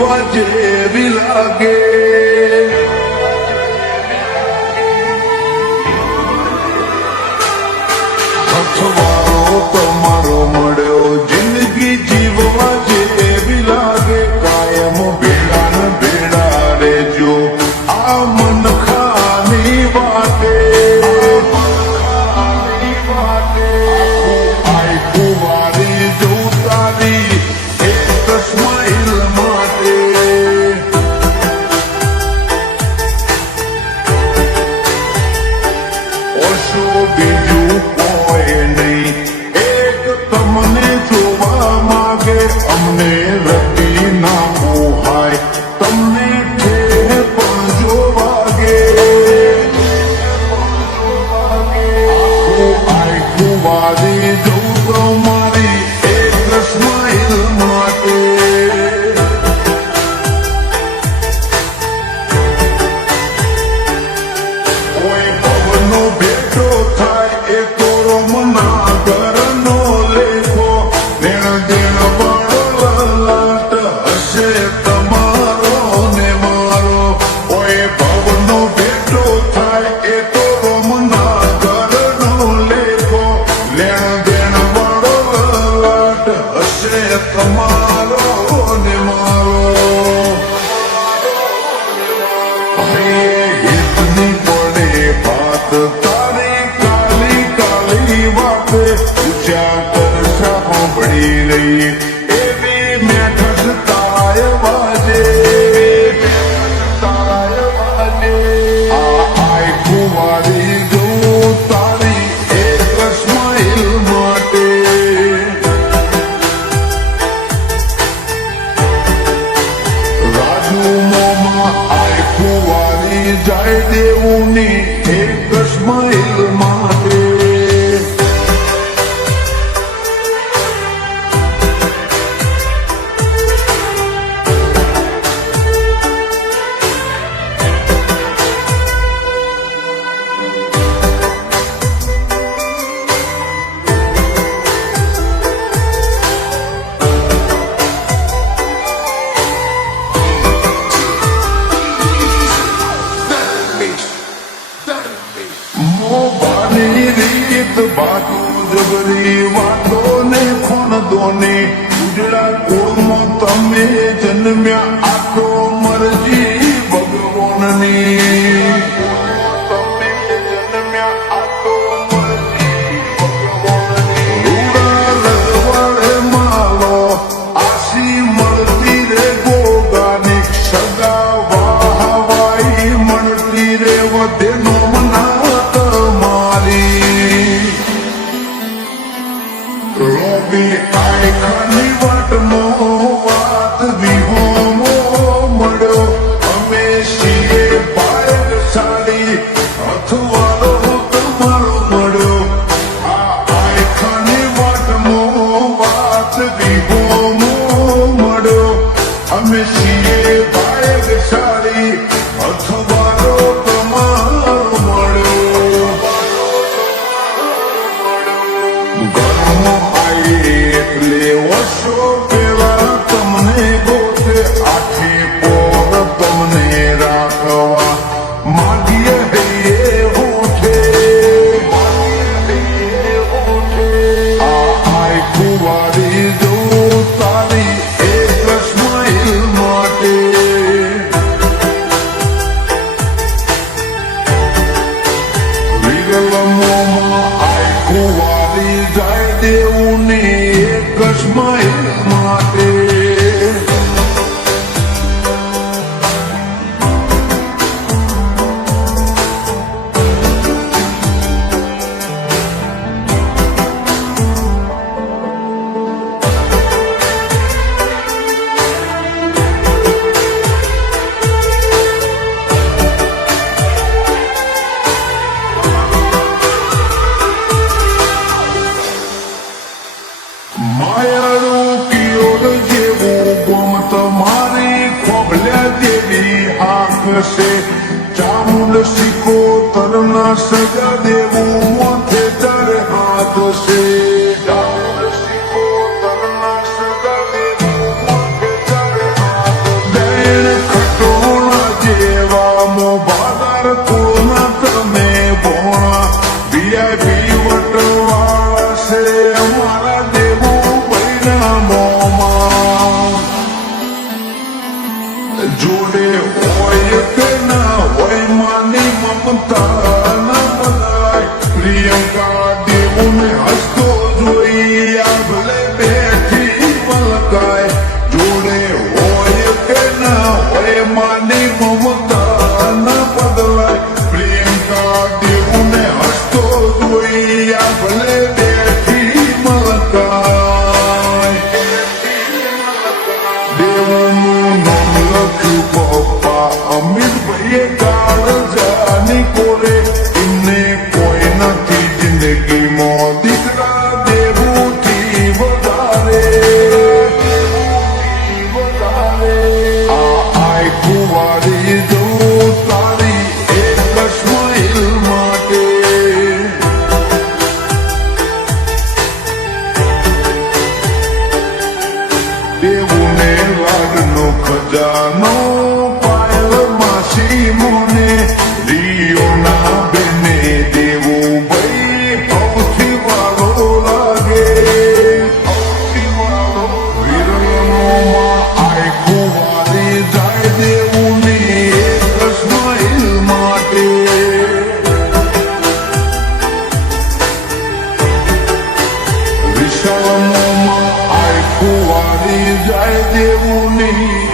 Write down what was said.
જીવવા જેવી લાગે. અથવારો તમારો મળ્યો જિંદગી જીવવા જેવી લાગે. કાયમ ભેડા ને ભેડા રેજો આ મન ખાની વાટે. આઈ કુવારી જોઉં તારી એક સ્માઈલ માટે. ઓછો બીજું કોઈ નહીં, એક તમને જોવા માગે. અમને રતી ના મોહાય, તમને ઠેર પણ જોવાગે. આઈ કુવારી જોઉં તમારી એક સ્માઈલ માટે. કોઈ પવનો ભેટો થાય એ તો રોમના ઘરનો લેખો. દેણ દેણ વાળો લલાટ હશે તમારો ને મારો. કોઈ પવનો ભેટો થાય એ તો રોમના ઘરનો લેખો. લેણ દેણ વાળો લલાટ હશે તમારો ને મારો. હિતની પડે વાત તારી કાલી કાલી વાતે. પૂછ્યા કરશા સાંભળી રહી એવી મેઠસ તાય વાજે. આઈ કુવારી જોઉં તારી એક સ્માઈલ માટે. રાજુ મોમાં આઈ કુવારી જાય દેવું ની એક સ્માઈલ માટે. મોબાની રીત બાજુ જબરી વાતો ને ખોન દોની. ઉજળા કુળમાં તમે જન્મ્યા આ તો મરજી ભગવાનની. તમે જન્મ્યા આ તો મરજી ભગવાનની. રૂડા રજવાડે માલો આશી મળતી રે ગોગાની. સગા વાહવાઈ મળતી રે વધે નો રોબી આઈ ખાની વાટનો વાત વિહોમો મળ્યો. અમે છીએ ભાગ્યશાળી અથવારો તમારો મળ્યો. આ આઈ ખાની વાટનો વાત વિહોમો મળ્યો. અમે છીએ ભાગ્યશાળી અથવારો તમારો મળ્યો. ઘરમાં એટલે વર્ષો પેલા તમને ગોતે આખી પોર તમને રાખવા માગીએ હૈયે હોઠે. આઈ કુવારી જોઉં તારી એક સ્માઈલ માટે. વિરલમોમાં આઈ કુવારી જાય દેવું ની એક સ્માઈલ માટે. માયાળું કિયોડ જેવું ગોમ તમારી ખોભલ્યા દેવી આંખ છે. ચામુંડ સિક્કો તરના સજા દેવું મોથે તારે હાથ છે. ચામુંડ સિક્કો તરના સજા દેવું મોથે તારે હાથ છે. જોડે હોય કે ના હોય માની મમતા ના બદલાય પ્રિયંકા દેવુને હસતો જોઈ આ ભલે બેઠી મલકાય જોડે હોય કે ના હોય માની મમતા ના બદલાય પ્રિયંકા દેવુને હસતો જોઈ આ ભલે બેઠી મલકાય દેવનું નામ લખ્યું પપ્પા અમિતભાઈએ કાળજાની કોરે એમને કોઈ નથી જિંદગીમાં દીકરા દેવુથી વધારે આ આય કુંવારી જવું તારી એક સ્માઈલ માટે દેવુને લાડનો ખજાનો પાયલ માસી મોને રિયોના બેને દેવું ભાઈ સૌથી વાલો લાગે વિરલોમાં આય કુંવારી જાય દેવુની એક સ્માઈલ માટે વિશાળમાં આય કુંવારી જાય દેવુની